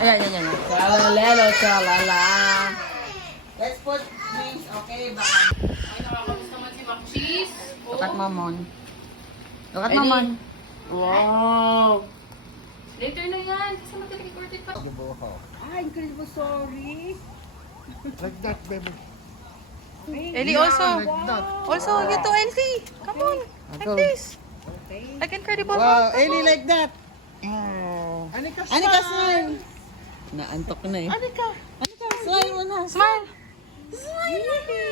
Ayan. Chalalelo, chalala. Let's put drinks, okay? Baka. Ay, nakakabos naman si Mac Cheese. Look at Mamon. Look at Eddie. Mamon. Wow! Later na yan. Kasi mag-recorded pa. Ay, incredible, sorry. Like that, baby. Ellie also. Like that. Also, you too, Elsie. Come on. Like this. Like Incredible Wow, Hulk. Ellie like that. Anika, Anika, smile. Naantok na eh. Anika. Anika, smile mo na. Smile. Smile mo na.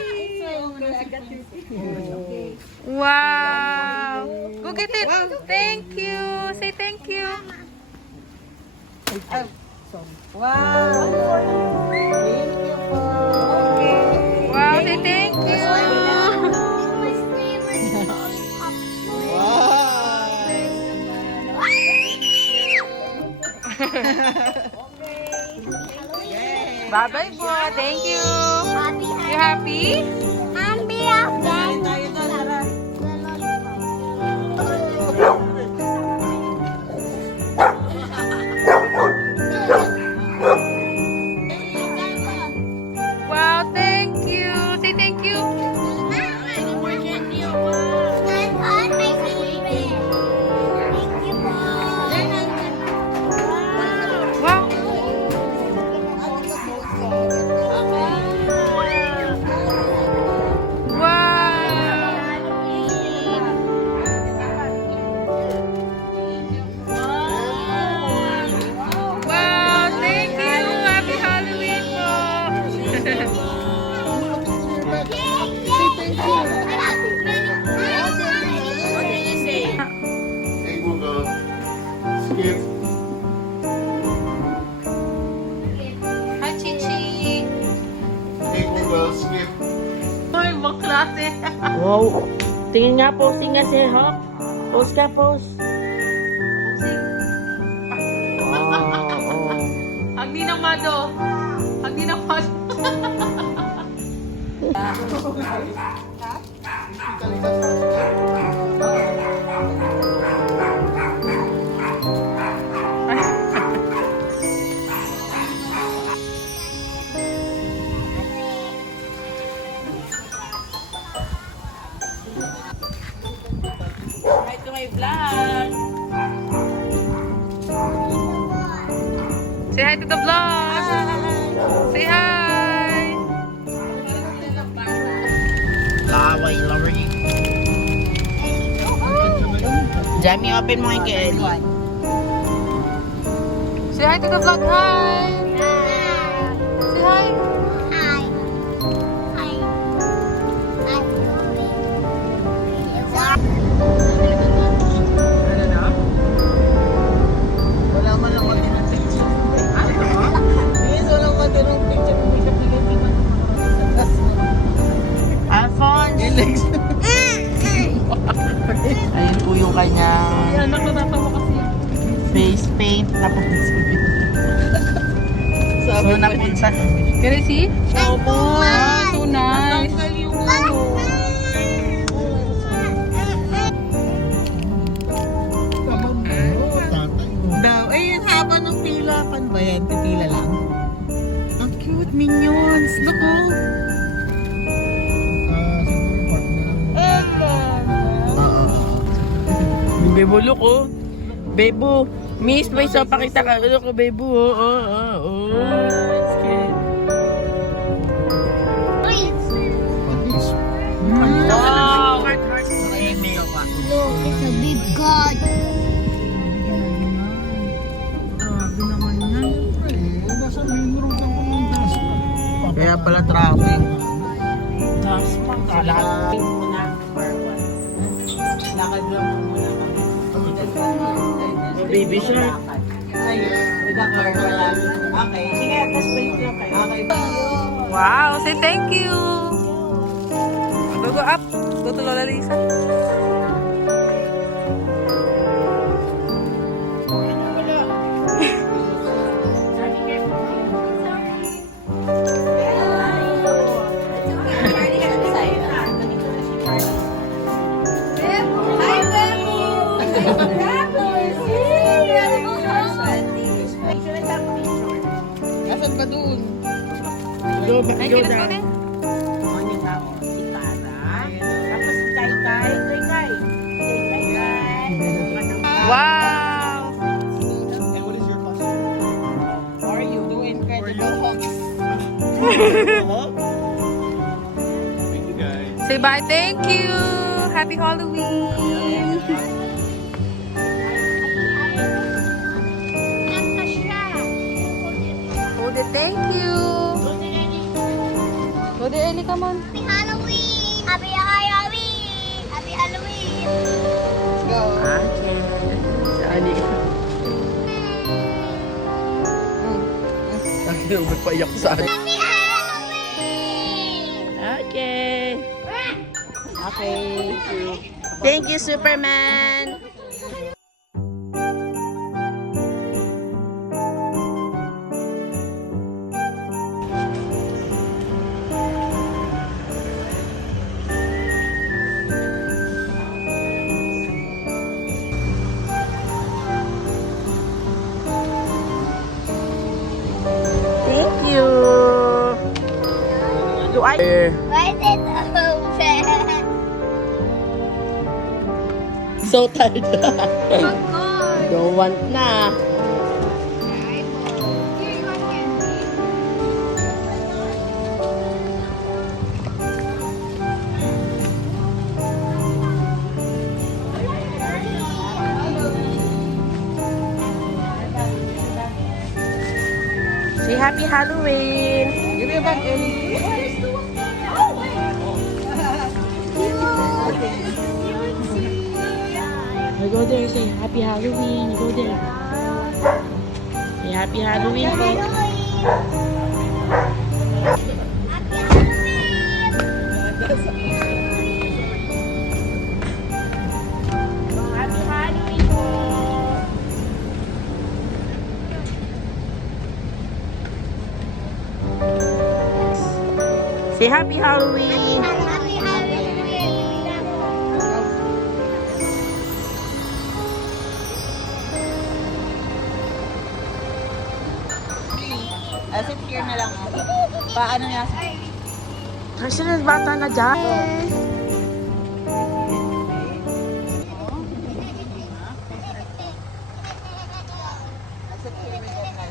Wow. Go get it. Thank you. Say thank you. Wow. Thank you po. Wow, say thank you. Bye-bye po. Thank you. You happy? Tayo doon, tara. Wow, thank you. Say thank you. Wow. Wow, thank you. Happy Halloween po. Hey, Google. Skip. Hi, Chichi. Hey, Google. Skip. Uy, baklase. Wow. Tingin nga, posting nga si Hawk. Post ka, post. Hagdi ng mado. Hagdi ng mado. Hi to my vlog. Say hi to the vlog. Say hi. Laway, laway. Jamie, open mo yung kay Ellie. Say hi to the vlog. Hi. Say hi. Wala man lang matinong picture. Yes, wala man matinong picture. May siya pinag-iwan. Alphonse! Ayun po yung kanyang Yan, nakatatawa kasi. face paint na po. So, napunta. Can I see? Opo! Ah, so nice. Natanggal yung ano. Daw. Ay, ang haba ng pila. Pan ba yan? Pipila lang. Ang cute, minions. Look, oh. Bebo, look, oh. Bebo. Miss, may isa pakita ka. Look, oh, Bebo, oh. It's cute. Wow! Heart, heart. Ay, mayo pa. It's a big god. Grabe naman yan. Nasa main road ang pumunta. Kaya pala traffic. Tapos lakad muna. Lakad lang muna kami. Baby shark. With the car na lang. Okay. Sige, tapos balik lang kayo. Okay. Wow, say thank you. Go up. Go to Lola Lisa. Thank you guys. Say bye. Thank you. Happy Halloween. Hold it. Thank you. Go there, Ellie. Come on. Happy Halloween! Happy Halloween! Happy Halloween! Okay. Sali. Lagi nang magpaiyak sa akin. Happy Halloween! Okay. Okay. Thank you, Superman. Thank you. Do I? Why is it open? So tired. Don't want na. Say happy Halloween. Give me a bag, Ellie. You go there, say happy Halloween. You go there. Say happy Halloween. Happy Happy Halloween po. Say happy Halloween. Happy Halloween! Sit here na lang. Paano niya? Kasi na bata na dyan. Sit here with that guy.